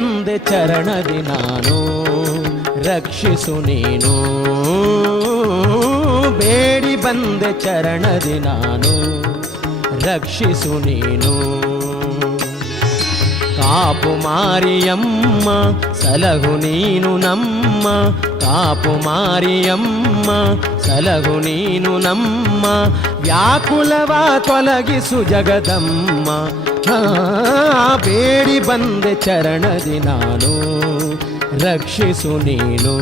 ಬಂದೆ ಚರಣದಿ ನಾನು ರಕ್ಷಿಸು ನೀನು ಬೇಡಿ ಬಂದೆ ಚರಣದಿ ನಾನು ರಕ್ಷಿಸು ನೀನು ಕಾಪು ಮಾರಿಯಮ್ಮ ಸಲಹು ನೀನು ನಮ್ಮ ಕಾಪು ಮಾರಿಯಮ್ಮ ಸಲಹು ನೀನು ನಮ್ಮ ವ್ಯಾಕುಲವ ತೊಲಗಿಸು ಜಗದಮ್ಮ ಬೇಡಿ ಬಂದೆ ಚರಣದಿ ನಾನು ರಕ್ಷಿಸು ನೀನು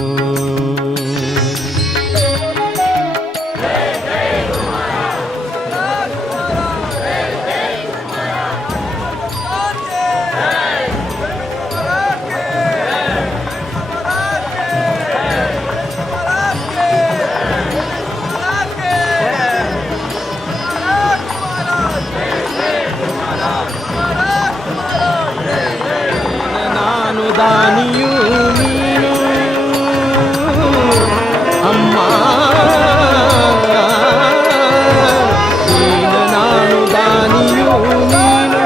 ದಾನಿಯೂ ನೀನು ಅಮ್ಮ ನೀನು ನಾನು ದಾನಿಯೂ ನೀನು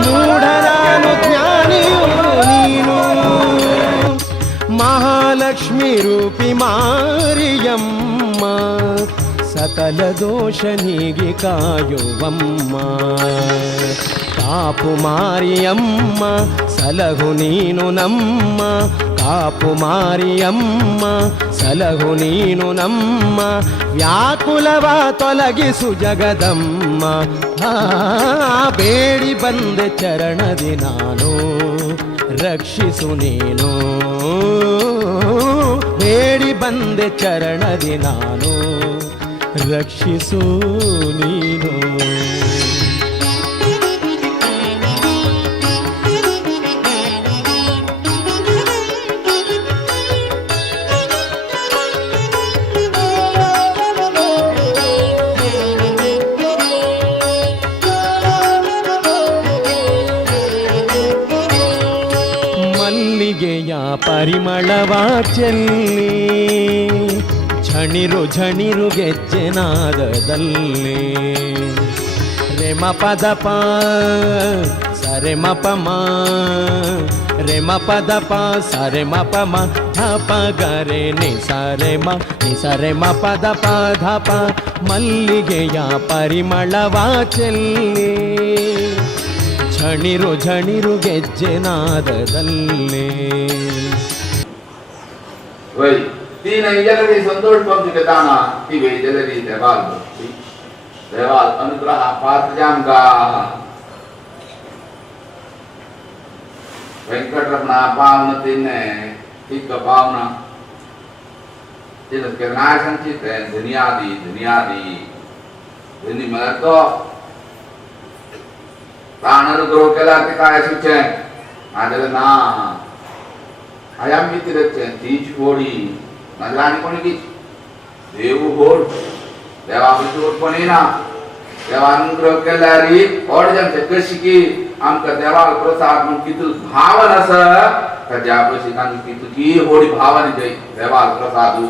ಮೂಢ ನಾನು ಜ್ಞಾನಿಯೂ ನೀನು ಮಹಾಲಕ್ಷ್ಮಿ ರೂಪಿ ಮಾರಿಯಮ್ಮ ಸಕಲ ದೋಷ ನೀಗಿ ಕಾಯುವಮ್ಮ ಕಾಪು ಮಾರಿಯಮ್ಮ ಸಲಹು ನೀನು ನಮ್ಮ ಕಾಪು ಮಾರಿಯಮ್ಮ ಸಲಹು ನೀನು ನಮ್ಮ ವ್ಯಾಕುಲವ ತೊಲಗಿಸು ಜಗದಮ್ಮ ಬೇಡಿ ಬಂದೆ ಚರಣದಿ ನಾನು ರಕ್ಷಿಸು ನೀನು ಬೇಡಿ ಬಂದೆ ಚರಣದಿ ನಾನು ರಕ್ಷಿಸು ನೀನು ಮಲ್ಲಿಗೆಯ ಪರಿಮಳವ ಚೆಲ್ಲಿ ಝಣಿರು ಝಣಿರು ಗೆಜ್ಜೆನಾದದಲ್ಲಿ ರೆಮ ಪದಪ ಸರೆ ಮಪಮ ರೆಮ ಪದಪ ಸರೆ ಮಪಮ ಧಪ ಗರೆ ನಿಸರೆ ಮ ಪದಪ ಧಪ ಮಲ್ಲಿಗೆಯ ಪರಿಮಳವ ಚೆಲ್ಲಿ ಝಣಿರು ಝಣಿರು ಗೆಜ್ಜೆನಾದದಲ್ಲಿ तीन जलरी संतोष पंक्ति के दाना तिवे जलरी देवाल भक्ति देवाल अनुग्रह पात्रजाम का वेंकटरमण पावन तीन ठीक पावना जिनके नाय संचित है दुनिया दी दुनिया में तो प्राणरुद्रो केला काय सुचे आदर ना आयाम मित्रचे तीज होडी नजरानी कोणी की देव होड देवाभिषेक कोणी ना देवानुग्रह केल्यारी ओढजन कशी की आमका देवा प्रसाद मग कितू भावन अस त्याच्यापाशी कान कितूची होडी भावानी जय देवा प्रसादू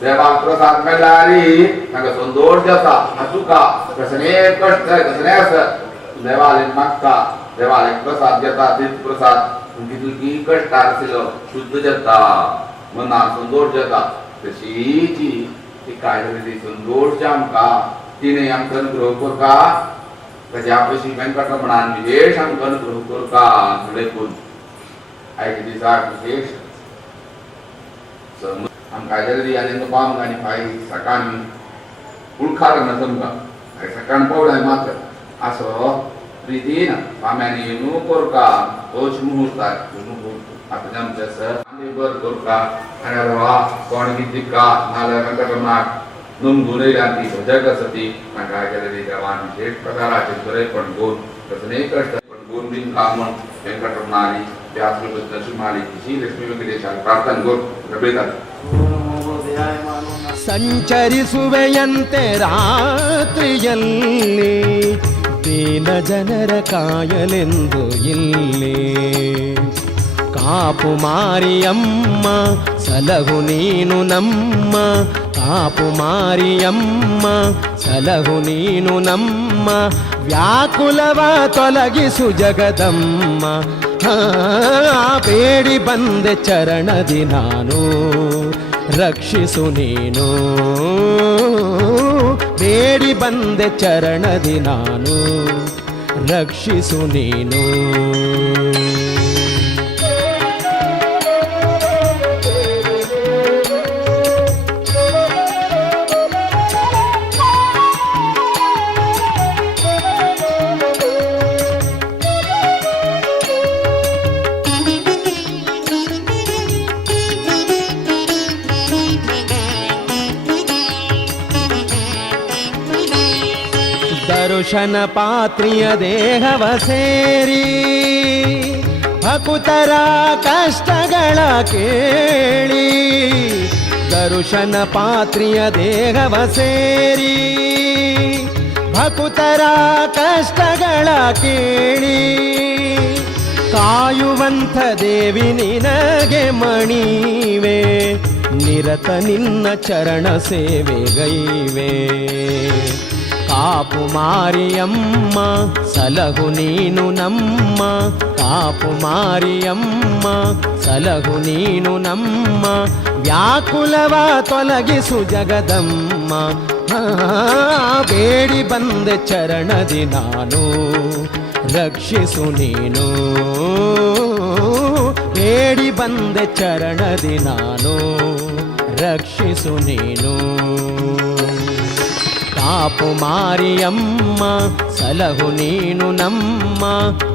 देवा प्रसाद केल्यारी ताका संतोष जाता हसुका कसने कष्ट कसने अस देवाले मागता देवाले प्रसाद देता तीर्थ प्रसाद कितूची कष्ट आरसिलो शुद्ध जाता मना संतोष जाता तशीची ती काय झाली संतोष आमका तिने आमका अनुग्रह करका त्याच्यापाशी वेंकटरमणान विशेष आमका अनुग्रह करका सडेकून आयचे दिसाक विशेष आमका जल्दी आनंद पावंक आनी फाय सकाळी उळखार नसमका सकाळ पवडाय मात्र असो प्रीतीन स्वाम्यानी नु करका तोच मुहूर्त आता जमचे सर आम्ही बर करका आणि रवा कोण कितिका नाला वेंकटरमणाक नुम गुणे रांती भजक सती काय केले देवान विशेष प्रकाराचे बरे पण गुण कसने कष्ट पण गुण बिन कामण वेंकटरमणानी व्यासरूप नशिमाली श्री लक्ष्मी वेंकटेशाला प्रार्थना गुण रबेदात ಸಂಚರಿಸುವೆಯಂತೆ ರಾತ್ರಿಯಲ್ಲಿ ದೀನ ಜನರ ಕಾಯಲೆಂದು ಇಲ್ಲಿ ಕಾಪು ಮಾರಿಯಮ್ಮ ಸಲಹು ನೀನು ನಮ್ಮ ಕಾಪು ಮಾರಿಯಮ್ಮ ಸಲಹು ನೀನು ನಮ್ಮ ವ್ಯಾಕುಲವ ತೊಲಗಿಸು ಜಗದಮ್ಮ. ಬೇಡಿ ಬಂದೆ ಚರಣದಿ ನಾನು, ರಕ್ಷಿಸು ನೀನು. ಬೇಡಿ ಬಂದೆ ಚರಣದಿ ನಾನು, ರಕ್ಷಿಸು ನೀನು. ದರ್ಶನ ಪಾತ್ರಿಯ ದೇಹವ ಸೇರಿ ಭಕುತರ ಕಷ್ಟಗಳ ಕೇಳಿ. ದರ್ಶನ ಪಾತ್ರಿಯ ದೇಹವ ಸೇರಿ ಭಕುತರ ಕಷ್ಟಗಳ ಕೇಳಿ. ಕಾಯುವಂಥ ದೇವಿ ನಿನಗೆ ಮಣಿವೆ, ನಿರತ ನಿನ್ನ ಚರಣ ಸೇವೆಗೈವೆ. ಕಾಪು ಮಾರಿಯಮ್ಮ ಸಲಹು ನೀನು ನಮ್ಮ, ಕಾಪು ಮಾರಿಯಮ್ಮ ಸಲಹು ನೀನು ನಮ್ಮ. ವ್ಯಾಕುಲವ ತೊಲಗಿಸು ಜಗದಮ್ಮ. ಬೇಡಿ ಬಂದೆ ಚರಣದಿ ನಾನು, ರಕ್ಷಿಸು ನೀನು. ಬೇಡಿ ಬಂದೆ ಚರಣದಿ ನಾನು, ರಕ್ಷಿಸು ನೀನು. ಕಾಪು ಮಾರಿಯಮ್ಮ ಸಲಹು ನೀನು ನಮ್ಮ,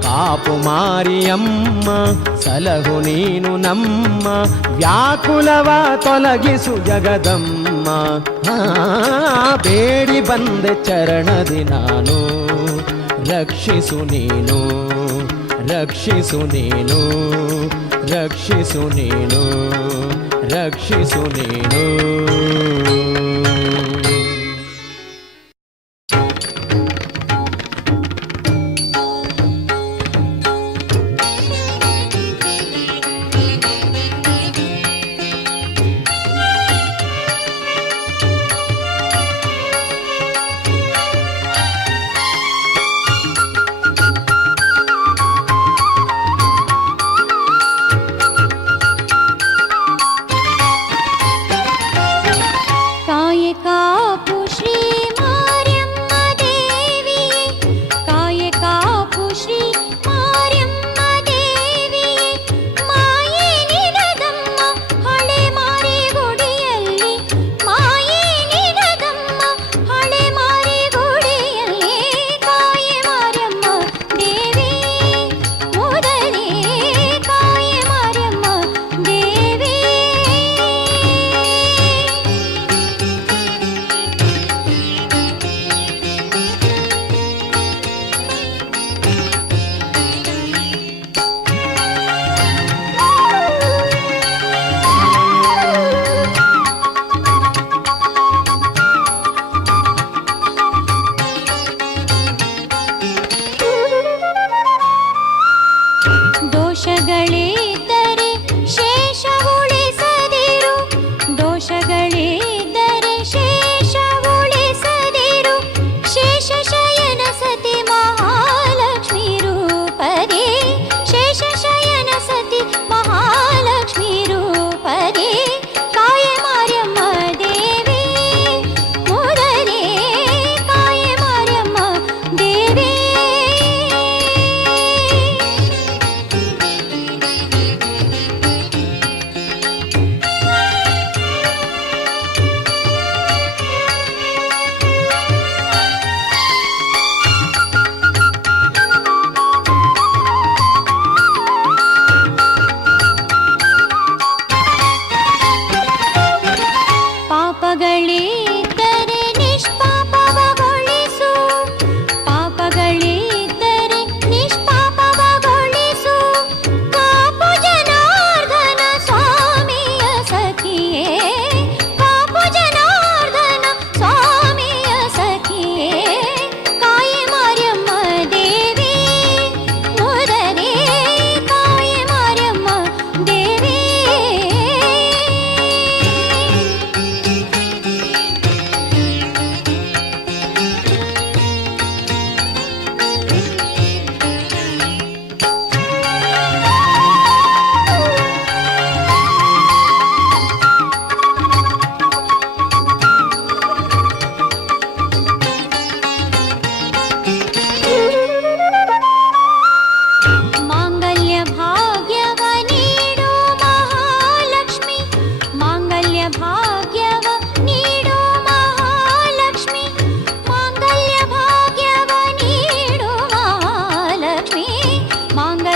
ಕಾಪು ಮಾರಿಯಮ್ಮ ಸಲಹು ನೀನು ನಮ್ಮ. ವ್ಯಾಕುಲವ ತೊಲಗಿಸು ಜಗದಮ್ಮ. ಬೇಡಿ ಬಂದೆ ಚರಣದಿ ನಾನು, ರಕ್ಷಿಸು ನೀನು. ರಕ್ಷಿಸು ನೀನು, ರಕ್ಷಿಸು ನೀನು, ರಕ್ಷಿಸು ನೀನು.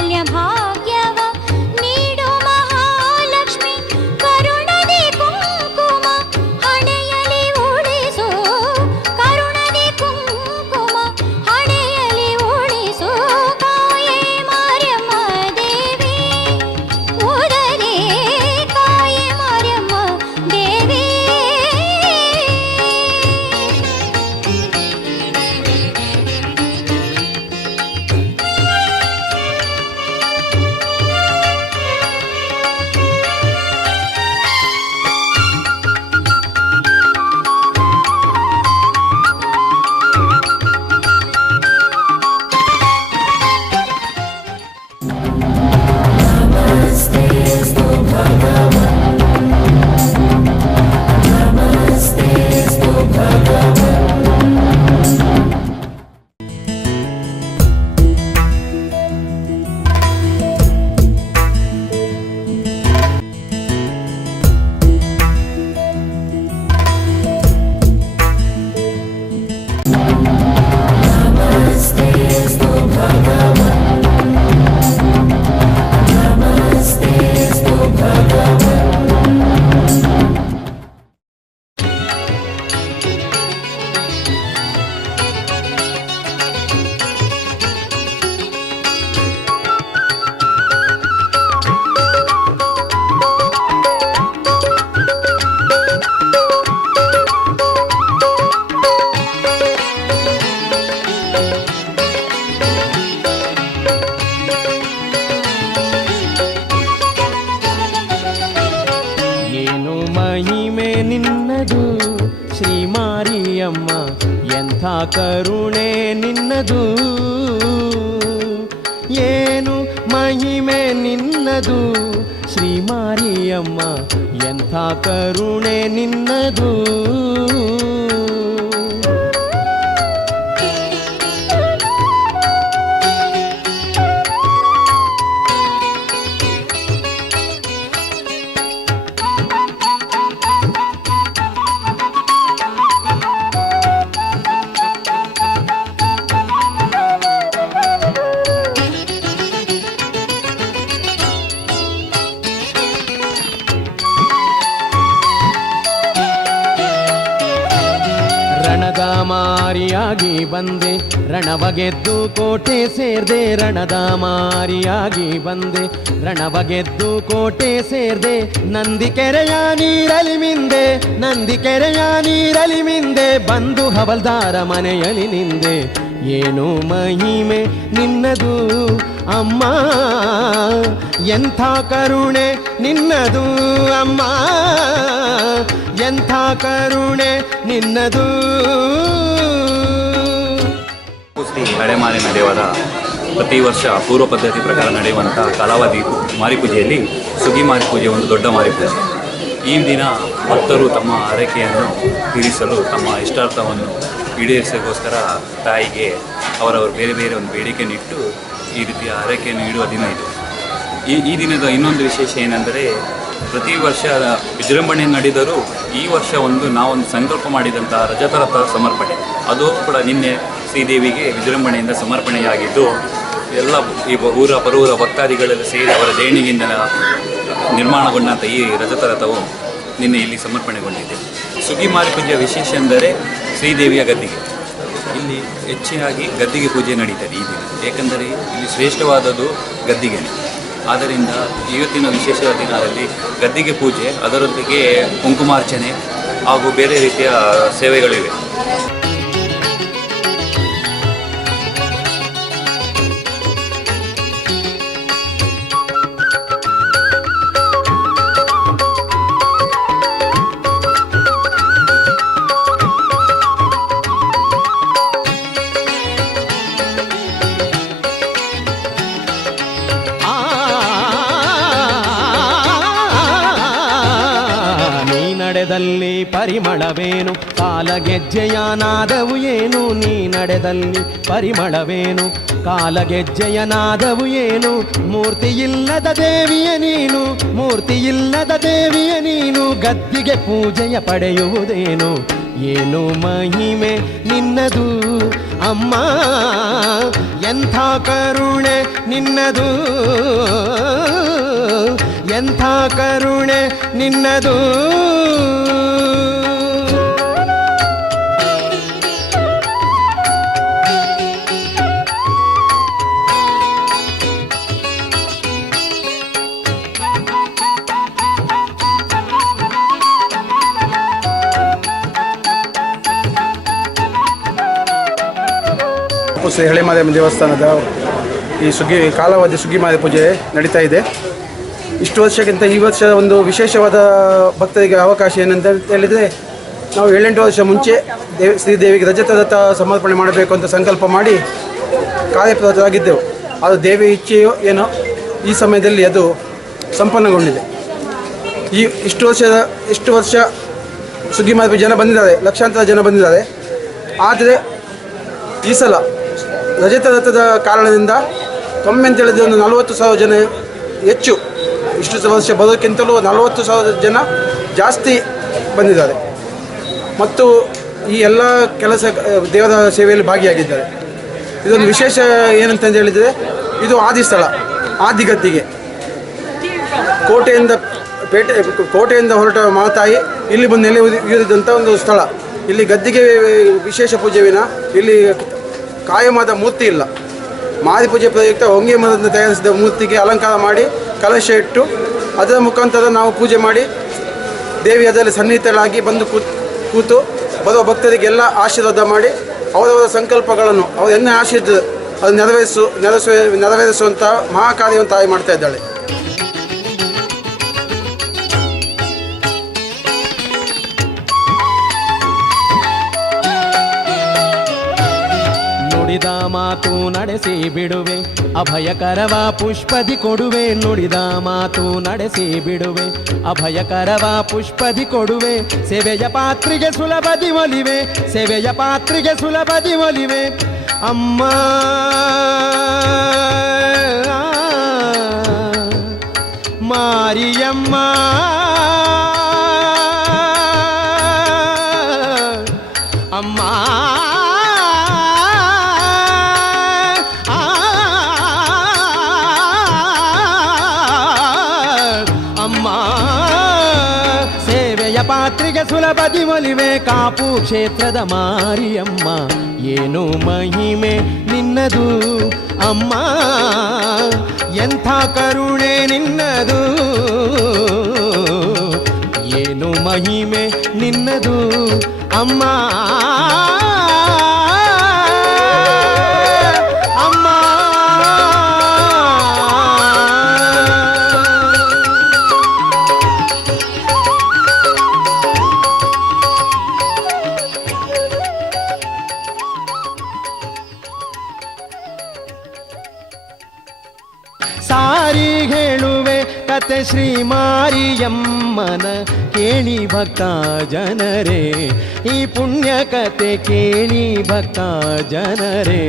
ಮಾಂಗಲ್ಯ ಭಾಗ್ಯವ ನೀಡು ಮಹಾಲಕ್ಷ್ಮಿ ಕರುಣದಿ ಕುಂಕುಮ ಹಣೆಯಲಿ ಉಳಿಸು ಕರುಣದಿ ಕುಂಕುಮ ಹಣೆಯಲಿ ಉಳಿಸು ಕಾಯೇ ಮಾರ್ಯಮ್ಮ ದೇವಿ ಉದರೇ ಕಾಯೇ ಮಾರ್ಯಮ್ಮ ದೇವಿ. ಏನು ಮಹಿಮೆ ನಿನ್ನದು ಶ್ರೀ ಮಾರಿಯಮ್ಮ, ಎಂಥ ಕರುಣೆ ನಿನ್ನದು. ಏನು ಮಹಿಮೆ ನಿನ್ನದು ಶ್ರೀ ಮಾರಿಯಮ್ಮ, ಎಂಥ ಕರುಣೆ ನಿನ್ನದು. ರಣದ ಮಾರಿಯಾಗಿ ಬಂದೆ, ರಣವ ಗೆದ್ದು ಕೋಟೆ ಸೇರ್ದೆ. ರಣದ ಮಾರಿಯಾಗಿ ಬಂದೆ, ರಣವ ಗೆದ್ದು ಕೋಟೆ ಸೇರ್ದೆ. ನಂದಿಕೆರೆಯ ನೀರಲಿ ಮಿಂದೆ, ನಂದಿಕೆರೆಯ ನೀರಲಿ ಮಿಂದೆ. ಬಂದು ಹವಲ್ದಾರ ಮನೆಯಲ್ಲಿ ನಿಂದೆ. ಏನು ಮಹಿಮೆ ನಿನ್ನದು ಅಮ್ಮ, ಎಂಥ ಕರುಣೆ ನಿನ್ನದು ಅಮ್ಮ, ಎಂಥ ಕರುಣೆ ನಿನ್ನದು. ಶ್ರೀ ಹಳೆಮಾರಿನ ದೇವರ ಪ್ರತಿ ವರ್ಷ ಪೂರ್ವ ಪದ್ಧತಿ ಪ್ರಕಾರ ನಡೆಯುವಂಥ ಕಾಲಾವಧಿ ಮಾರಿಪೂಜೆಯಲ್ಲಿ ಸುಗ್ಗಿ ಮಾರಿಪೂಜೆ ಒಂದು ದೊಡ್ಡ ಮಾರಿಪೂಜೆ. ಈ ದಿನ ಭಕ್ತರು ತಮ್ಮ ಹರಕೆಯನ್ನು ತೀರಿಸಲು ತಮ್ಮ ಇಷ್ಟಾರ್ಥವನ್ನು ಈಡೇರಿಸೋಕ್ಕೋಸ್ಕರ ತಾಯಿಗೆ ಅವರವರು ಬೇರೆ ಬೇರೆ ಒಂದು ಬೇಡಿಕೆಯನ್ನಿಟ್ಟು ಈ ರೀತಿಯ ಹರಕೆಯನ್ನು ಇಡುವ ದಿನ ಇದು. ಈ ದಿನದ ಇನ್ನೊಂದು ವಿಶೇಷ ಏನೆಂದರೆ, ಪ್ರತಿ ವರ್ಷ ವಿಜೃಂಭಣೆ ನಡೆದರೂ ಈ ವರ್ಷ ನಾವೊಂದು ಸಂಕಲ್ಪ ಮಾಡಿದಂಥ ರಜತರಥ ಸಮರ್ಪಣೆ, ಅದು ಕೂಡ ನಿನ್ನೆ ಶ್ರೀದೇವಿಗೆ ವಿಜೃಂಭಣೆಯಿಂದ ಸಮರ್ಪಣೆಯಾಗಿದ್ದು, ಎಲ್ಲ ಈ ಊರ ಪರೂರ ಭಕ್ತಾದಿಗಳೆಲ್ಲ ಸೇರಿ ಅವರ ದೇಣಿಗೆಯಿಂದ ನಿರ್ಮಾಣಗೊಂಡಂಥ ಈ ರಜತರಥವು ನಿನ್ನೆ ಇಲ್ಲಿ ಸಮರ್ಪಣೆಗೊಂಡಿದೆ. ಸುಗ್ಗಿ ಮಾರಿಪೂಜೆಯ ವಿಶೇಷ ಎಂದರೆ ಶ್ರೀದೇವಿಯ ಗದ್ದಿಗೆ. ಇಲ್ಲಿ ಹೆಚ್ಚಾಗಿ ಗದ್ದಿಗೆ ಪೂಜೆ ನಡೀತದೆ ಈ ದಿನ, ಏಕೆಂದರೆ ಇಲ್ಲಿ ಶ್ರೇಷ್ಠವಾದದ್ದು ಗದ್ದಿಗೆನೆ. ಆದ್ದರಿಂದ ಇವತ್ತಿನ ವಿಶೇಷ ದಿನದಲ್ಲಿ ಗದ್ದಿಗೆ ಪೂಜೆ, ಅದರೊಂದಿಗೆ ಕುಂಕುಮಾರ್ಚನೆ ಹಾಗೂ ಬೇರೆ ರೀತಿಯ ಸೇವೆಗಳಿವೆ. ನಡೆದಲ್ಲಿ ಪರಿಮಳವೇನು, ಕಾಲಗೆಜ್ಜೆಯ ನಾದವು ಏನು. ನೀ ನಡೆದಲ್ಲಿ ಪರಿಮಳವೇನು, ಕಾಲಗೆಜ್ಜೆಯ ನಾದವು ಏನು. ಮೂರ್ತಿಯಿಲ್ಲದ ದೇವಿಯ ನೀನು, ಮೂರ್ತಿಯಿಲ್ಲದ ದೇವಿಯ ನೀನು. ಗದ್ದಿಗೆ ಪೂಜೆಯ ಪಡೆಯುವುದೇನು, ಏನು ಮಹಿಮೆ ನಿನ್ನದು ಅಮ್ಮ ಎಂಥ ಕರುಣೆ ನಿನ್ನದು, ಎಂಥ ಕರುಣೆ ನಿನ್ನದು. ಶ್ರೀ ಹಳೆಮಾದೇವ ದೇವಸ್ಥಾನದ ಈ ಕಾಲಾವಧಿ ಸುಗ್ಗಿಮಾರಿ ಪೂಜೆ ನಡೀತಾ ಇದೆ. ಇಷ್ಟು ವರ್ಷಕ್ಕಿಂತ ಈ ವರ್ಷ ಒಂದು ವಿಶೇಷವಾದ ಭಕ್ತರಿಗೆ ಅವಕಾಶ ಏನಂತ ಹೇಳಿದರೆ, ನಾವು 7-8 ವರ್ಷ ಮುಂಚೆ ಶ್ರೀದೇವಿಗೆ ರಜತದತ್ತ ಸಮರ್ಪಣೆ ಮಾಡಬೇಕು ಅಂತ ಸಂಕಲ್ಪ ಮಾಡಿ ಕಾರ್ಯಪ್ರವೃತ್ತರಾಗಿದ್ದೆವು. ಅದು ದೇವಿ ಇಚ್ಛೆಯೋ ಏನೋ ಈ ಸಮಯದಲ್ಲಿ ಅದು ಸಂಪನ್ನಗೊಂಡಿದೆ. ಇಷ್ಟು ವರ್ಷ ಸುಗ್ಗಿಮಾರಿ ಜನ ಬಂದಿದ್ದಾರೆ, ಲಕ್ಷಾಂತರ ಜನ ಬಂದಿದ್ದಾರೆ. ಆದರೆ ಈ ಸಲ ರಜತದತ್ತದ ಕಾರಣದಿಂದ ಕಮ್ಮಿ ಅಂತ ಹೇಳಿದ್ರೆ ಒಂದು 40,000 ಜನ ಹೆಚ್ಚು, ಇಷ್ಟು ವರ್ಷ ಬರೋಕ್ಕಿಂತಲೂ 40,000 ಜನ ಜಾಸ್ತಿ ಬಂದಿದ್ದಾರೆ. ಮತ್ತು ಈ ಎಲ್ಲ ಕೆಲಸ ದೇವರ ಸೇವೆಯಲ್ಲಿ ಭಾಗಿಯಾಗಿದ್ದಾರೆ. ಇದೊಂದು ವಿಶೇಷ ಏನಂತ ಹೇಳಿದರೆ, ಇದು ಆದಿಸ್ಥಳ, ಆದಿಗದ್ದಿಗೆ ಕೋಟೆಯಿಂದ ಹೊರಟ ಮಾತಾಯಿ ಇಲ್ಲಿ ಬಂದು ನೆಲೆ ಉರಿದಂಥ ಒಂದು ಸ್ಥಳ. ಇಲ್ಲಿ ಗದ್ದಿಗೆ ವಿಶೇಷ ಪೂಜೆವಿನ ಇಲ್ಲಿ ಕಾಯಮಾದ ಮೂರ್ತಿ ಇಲ್ಲ. ಮಾರಿ ಪೂಜೆ ಪ್ರಯುಕ್ತ ಹೊಂಗೆ ಮರದಿಂದ ತಯಾರಿಸಿದ ಮೂರ್ತಿಗೆ ಅಲಂಕಾರ ಮಾಡಿ ಕಲಶ ಇಟ್ಟು ಅದರ ಮುಖಾಂತರ ನಾವು ಪೂಜೆ ಮಾಡಿ ದೇವಿ ಅದರಲ್ಲಿ ಸನ್ನಿಹಿತಳಾಗಿ ಬಂದು ಕೂತು ಬರುವ ಭಕ್ತರಿಗೆಲ್ಲ ಆಶೀರ್ವಾದ ಮಾಡಿ ಅವರವರ ಸಂಕಲ್ಪಗಳನ್ನು ಅವರು ಎನ್ನೇ ಆಶೀರ್ವಾದ ಅದು ನೆರವೇರಿಸುವಂಥ ಮಹಾಕಾರ್ಯವನ್ನು ತಾಯಿ ಮಾಡ್ತಾ ಇದ್ದಾಳೆ. ನುಡಿದ ಮಾತು ನಡೆಸಿ ಬಿಡುವೆ, ಅಭಯಕರವ ಪುಷ್ಪದಿ ಕೊಡುವೆ. ನುಡಿದ ಮಾತು ನಡೆಸಿ ಬಿಡುವೆ, ಅಭಯಕರವ ಪುಷ್ಪದಿ ಕೊಡುವೆ. ಸೇವೆಯ ಪಾತ್ರಿಗೆ ಸುಲಭದಿ ಒಲಿವೆ, ಸೇವೆಯ ಪಾತ್ರಿಗೆ ಸುಲಭದಿ ಒಲಿವೆ. ಅಮ್ಮ ಮಾರಿಯಮ್ಮ ಅಮ್ಮ ಪಾತ್ರಿಗೆ ಸುಲಭದಿ ಒಲಿವೆ. ಕಾಪು ಕ್ಷೇತ್ರದ ಮಾರಿಯಮ್ಮ ಏನು ಮಹಿಮೆ ನಿನ್ನದು, ಅಮ್ಮ ಎಂಥ ಕರುಣೆ ನಿನ್ನದು, ಏನು ಮಹಿಮೆ ನಿನ್ನದು ಅಮ್ಮ. ಸಾರಿ ಹೇಳುವೆ ಕತೆ ಶ್ರೀ ಮಾರಿಯಮ್ಮನ ಕೇಳಿ ಭಕ್ತ ಜನರೇ, ಈ ಪುಣ್ಯ ಕತೆ ಕೇಳಿ ಭಕ್ತ ಜನರೇ.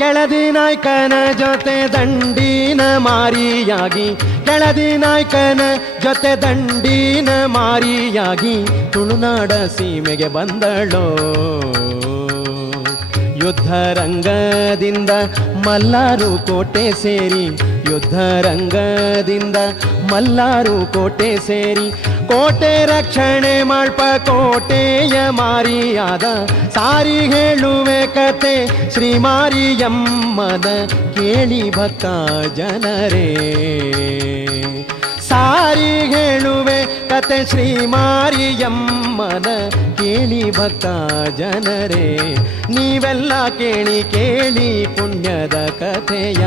ಕೆಳದಿ ನಾಯ್ಕನ ಜೊತೆ ದಂಡಿನ ಮಾರಿಯಾಗಿ, ಕೆಳದಿ ನಾಯ್ಕನ ಜೊತೆ ದಂಡಿನ ಮಾರಿಯಾಗಿ ತುಳುನಾಡ ಸೀಮೆಗೆ ಬಂದಳೋ. ಯುದ್ಧ ರಂಗದಿಂದ ಮಲ್ಲಾರು ಕೋಟೆ ಸೇರಿ, ಯುದ್ಧ ರಂಗದಿಂದ ಮಲ್ಲಾರು ಕೋಟೆ ಸೇರಿ, ಕೋಟೆ ರಕ್ಷಣೆ ಮಾಡ್ಪ ಕೋಟೆಯ ಮಾರಿಯಾದ. ಸಾರಿ ಹೇಳುವೆ ಕತೆ ಶ್ರೀ ಮಾರಿಯಮ್ಮನ ಕೇಳಿ ಭಕ್ತ ಜನರೇ. ಸಾರಿ ಹೇಳುವೆ ಕತೆ ಶ್ರೀ ಮಾರಿಯಮ್ಮನ ಕೇಳಿ ಭಕ್ತ ಜನರೇ. ನೀವೆಲ್ಲ ಕೇಳಿ ಕೇಳಿ ಪುಣ್ಯದ ಕಥೆಯ.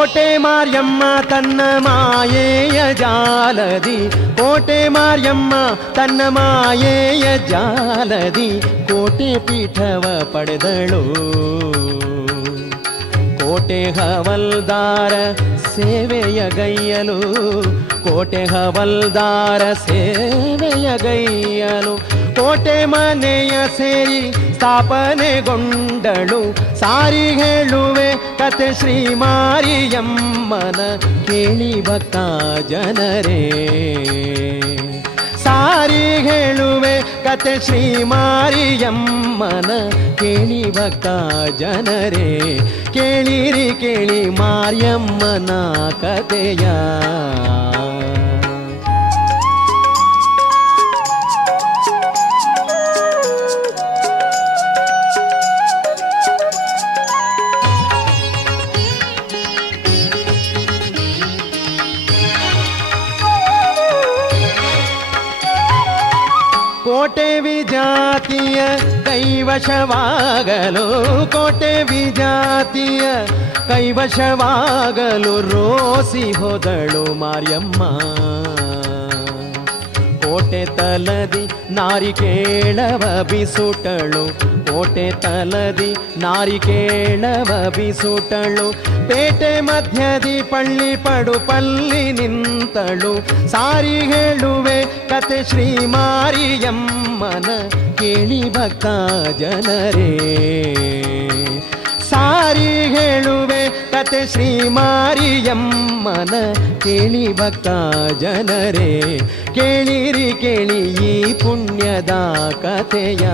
ಕೋಟೆ ಮಾರ್ಯಮ್ಮ ತನ್ನ ಮಾಯೆಯ ಜಾಲದಿ, ಕೋಟೆ ಮಾರ್ಯಮ್ಮ ತನ್ನ ಮಾಯೆಯ ಜಾಲದಿ ಕೋಟೆ ಪೀಠವ ಪಡೆದಳು. ಕೋಟೆ ಹವಲ್ದಾರ ಸೇವೆಯ ಗೈಯಲು, ಕೋಟೆ ಹವಲ್ದಾರ ಸೇವೆಯ ಗೈಯಲು ಕೋಟೆ ಮನೆಯ ಸೇರಿ ಸ್ಥಾಪನೆಗೊಂಡಳು. ಸಾರಿ ಹೇಳುವೆ ಕತೆ ಶ್ರೀ ಮಾರಿಯಮ್ಮನ ಕೇಳಿ ಭಕ್ತ ಜನರೇ. ಸಾರಿ ಹೇಳುವೆ ಕತೆ ಶ್ರೀ ಮಾರಿಯಮ್ಮನ ಕೇಳಿ ಭಕ್ತ ಜನರೇ. ಕೇಳಿರಿ ಕೇಳಿ ಮಾರಿಯಮ್ಮನ ಕತೆಯ. ಕೋಟೆ ವಿಜಾತಿಯ ಕೈವಶವಾಗಲು, ಕೋಟೆ ವಿಜಾತಿಯ ಕೈವಶವಾಗಲು ರೋಸಿ ಹೋದಳು ಮಾರ್ಯಮ್ಮ. ಕೋಟೆ ತಲದಿ ನಾರಿಕೇಳವ ಬಿಸುಟಳು, ಕೋಟೆ ತಲದಿ ನಾರಿಕೇಳವ ಬಿಸುಟಳು. ಪೇಟೆ ಮಧ್ಯದಿ ಪಳ್ಳಿ ಪಡುಪಲ್ಲಿ ನಿಂತಳು. ಸಾರಿ ಹೇಳುವೆ ಕತೆ ಶ್ರೀ ಮಾರಿಯಮ್ಮನ ಕೇಳಿ ಭಕ್ತ ಜನರೇ. ಸಾರಿ ಹೇಳುವೆ ಕತೆ ಶ್ರೀ ಮಾರಿಯಮ್ಮನ ಕೇಳಿ ಭಕ್ತ ಜನರೇ. ಕೇಳಿರಿ ಕೇಳಿ ಈ ಪುಣ್ಯದ ಕಥೆಯ.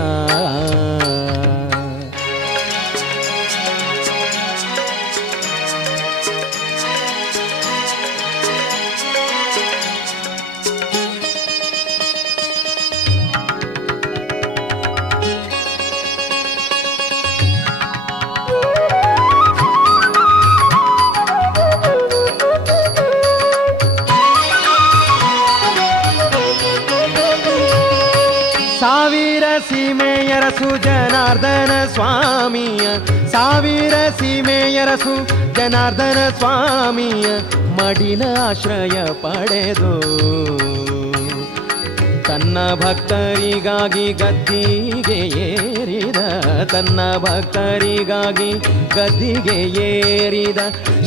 ಸಾವಿರ ಸೀಮೆಯರಸು ಜನಾರ್ದನ ಸ್ವಾಮಿಯ, ಸಾವಿರ ಸೀಮೆಯರಸು ಜನಾರ್ದನ ಸ್ವಾಮಿಯ ಮಡಿಲ ಆಶ್ರಯ ಪಡೆದು ತನ್ನ ಭಕ್ತರಿಗಾಗಿ ಗದ್ದಿಗೆ ಏರಿದ, ತನ್ನ ಭಕ್ತರಿಗಾಗಿ ಗದ್ದಿಗೆ ಏರಿದ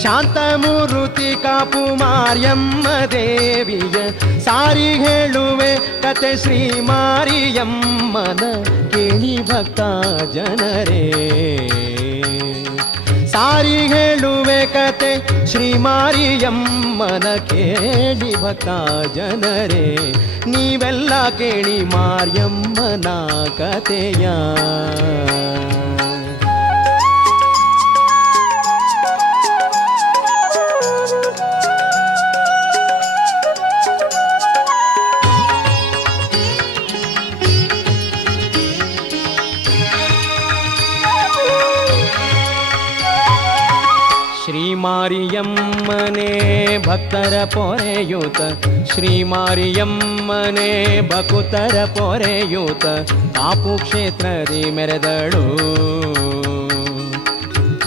ಶಾಂತಮೂರ್ತಿ ಕಾಪು ಮಾರ್ಯಮ್ಮ ದೇವಿಯ. ಸಾರಿ ಹೇಳುವೆ ಕತೆ ಶ್ರೀ ಮಾರಿಯಮ್ಮನ ಕೇಳಿ ಭಕ್ತ ಜನರೇ. ಸಾರಿ ಹೇಳುವೆ ಕತೆ ಶ್ರೀ ಮಾರಿಯಮ್ಮನ ಕೇಳಿ ಭಕ್ತ ಜನರೇ. ನೀವೆಲ್ಲ ಕೇಳಿ ಮಾರಿಯಮ್ಮನ ಕತೆಯ. ಶ್ರೀ ಮಾರಿಯಮ್ಮನೇ ಭಕ್ತರ ಪೊರೆಯೂತ, ಶ್ರೀ ಮಾರಿಯಮ್ಮನೇ ಭಕುತರ ಪೊರೆಯೂತ ಕಾಪು ಕ್ಷೇತ್ರದಿ ಮೆರೆದಳು.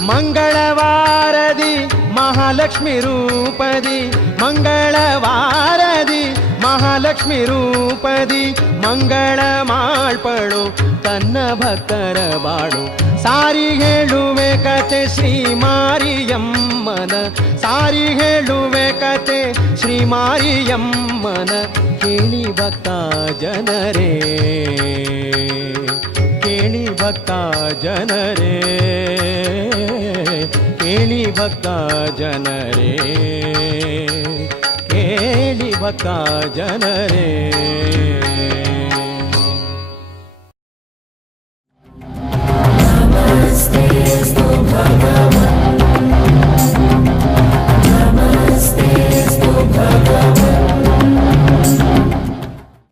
ಮಂಗಳವಾರದಿ ಮಹಾಲಕ್ಷ್ಮಿ ರೂಪದಿ, ಮಂಗಳವಾರದಿ ಮಹಾಲಕ್ಷ್ಮಿ ರೂಪದಿ ಮಂಗಳ ಮಾಳ್ಪಳು ತನ್ನ ಭಕ್ತರ ಬಾಳು. ಸಾರಿ ಹೇಳುವೆ ಕತೆ ಶ್ರೀ ಮಾರಿಯಮ್ಮನ, ಸಾರಿ ಹೇಳುವೆ ಕತೆ ಶ್ರೀ ಮಾರಿಯಮ್ಮನ ಕೇಳಿ ಭಕ್ತ ಜನರೇ. ಕೇಳಿ ಭಕ್ತ ಜನರೇ, ಕೇಳಿ ಭಕ್ತ ಜನರೇ, ಕೇಳಿ ಭಕ್ತ ಜನರೇ.